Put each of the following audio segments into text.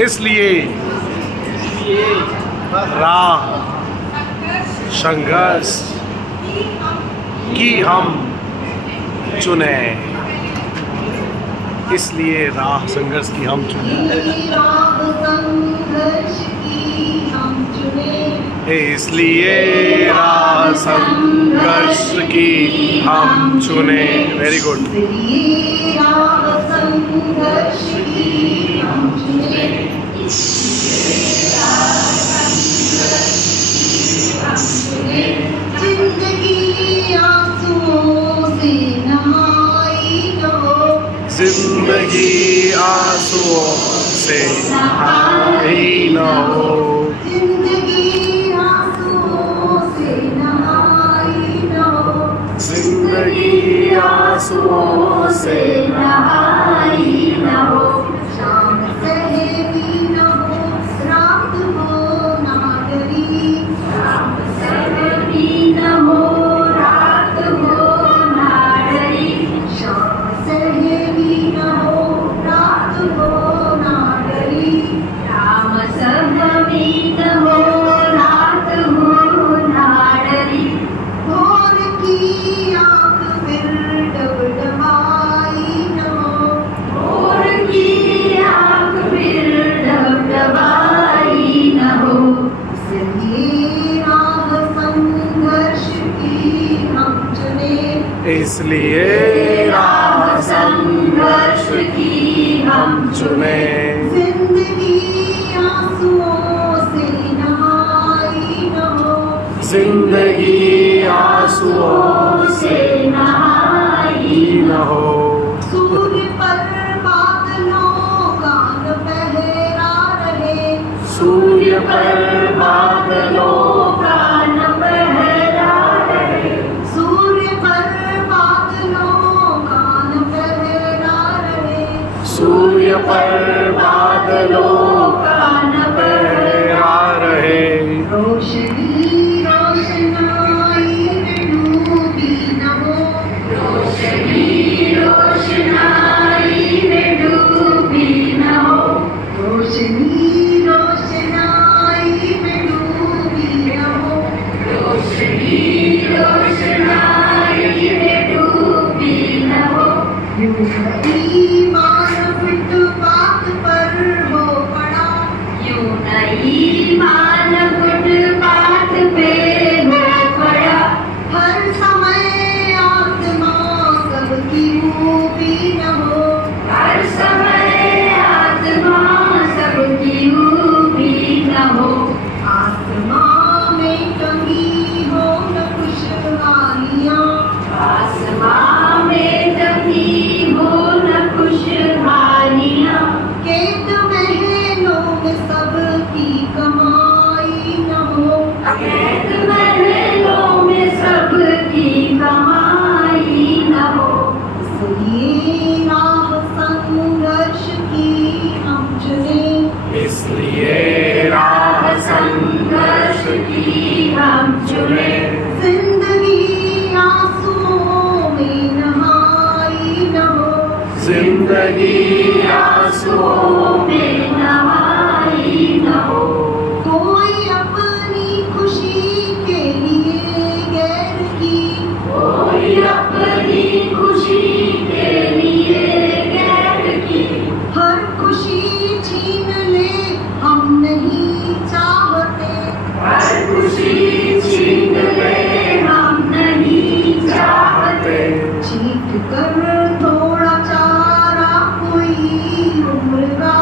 इसलिए राह संघर्ष की हम चुने, इसलिए राह संघर्ष की हम चुने, इसलिए राह संघर्ष की हम चुने। Very good. जिंदगी आंसुओं से नहाई न हो, जिंदगी आंसुओं से नहाई न हो, जिंदगी आंसुओं से नहाई न हो। शाम सहमी न हो, रात हो ना डरी, शाम सहमी न हो, रात हो ना डरी, शाम सहमी न हो, रात हो ना डरी, राम सहमी न हो, रात हो ना डरी। भोर की आँख फिर डबडबाई न हो, भोर की आँख फिर डबडबाई न हो, इसलिए राह संघर्ष की हम चुने, इसलिए राह संघर्ष की हम चुने। जिंदगी आंसुओं से नहाई न हो, जिंदगी आंसुओं से नहाई न हो। सूर्य पर बादलों का न पहरा रहे, सूर्य पर बादलों का न पहरा रहे, सूर्य पर बादलों का न पहरा रहे, सूर्य पर बादलों का न पहरा रहे। रोशनी रोशनाई में डूबी न हो, रोशनी रोशनाई में डूबी न हो, रोशनी रोशनाई में डूबी न हो, रोशनी रोशनाई में डूबी न हो। यूं नई मान फुटपाथ पर हो पड़ा, यूं नई मान फुटपाथ पे हो पड़ा, हर समय आत्मा सबकी ऊबी न हो, हर समय आत्मा सबकी ऊबी न हो। आसमां में टंगी हो न खुशहालियाँ, आसमां में टंगी हो न खुशहालियाँ, खेत महलों में सबकी कमाई न हो, खेत महलों में सबकी कमाई न हो, इसलिए राह संघर्ष की हम चुने, इसलिए राह संघर्ष की हम चुने। जिंदगी आंसुओं में नहाई न हो, जिंदगी आंसुओं में नहाई न हो। कोई अपनी खुशी के लिए गैर की, कोई अपनी खुशी के लिए गैर की, हर खुशी छीन ले हम नहीं चाहते, हर खुशी छीन ले हम नहीं चाहते। जीत कर थोड़ा चारा कोई उम्र का,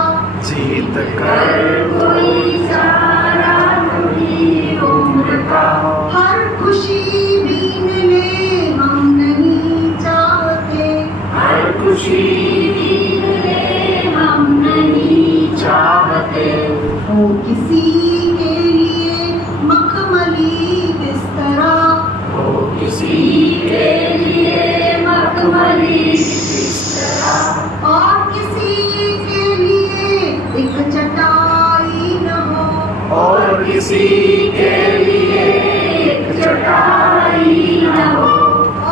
जीत कर कोई चारा कोई उम्र का, हर खुशी बीन ले हम नहीं चाहते, हर खुशी बीन ले हम नहीं चाहते। हो किसी के लिए मखमली बिस्तरा, हो किसी के लिए मखमली बिस्तरा, और किसी के लिए एक चटाई न हो, और किसी के लिए एक चटाई न हो,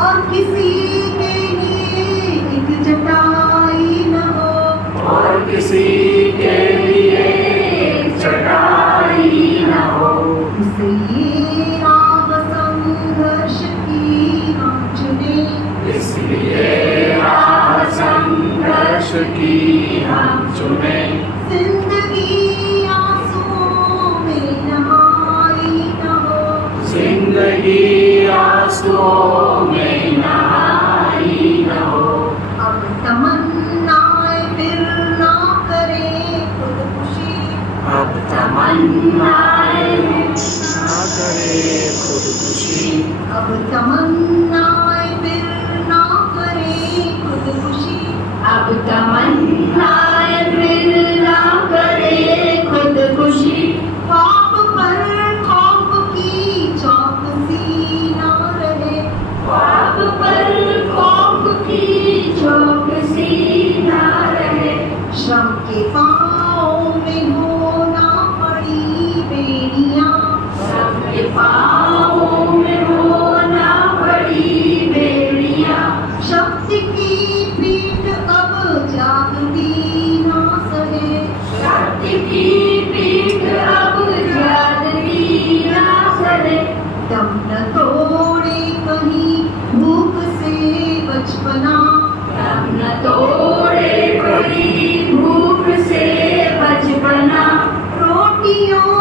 और किसी के लिए एक चटाई न हो, और किसी के लिए संघर्ष की हम चुने। जिंदगी आंसुओं में नहाई न हो, जिंदगी आंसुओं में नहाई न हो। अब तमन्नाएं फिर ना करे खुदकुशी, अब तमन्नाएं ना करे खुदकुशी। अब तमन्नाएं फिर ना करे खुदकुशी, अब तमन्नाएं फिर ना करे खुदकुशी। ख्वाब पर खौफ की चौकसी ना रहे, ख्वाब पर खौफ की चौकसी ना रहे। श्रम के पाँव में हो ना पड़ी बेड़ियाँ, श्रम के पाँव में हो ना पड़ी बेड़ियाँ। शक्ति की पीठ अब जागती ना सहे, शक्ति की पीठ अब जागती ना सहे। दम न तोड़े कहीं भूख से बचपना, दम न तोड़े कहीं भूख से बचपना। रोटियों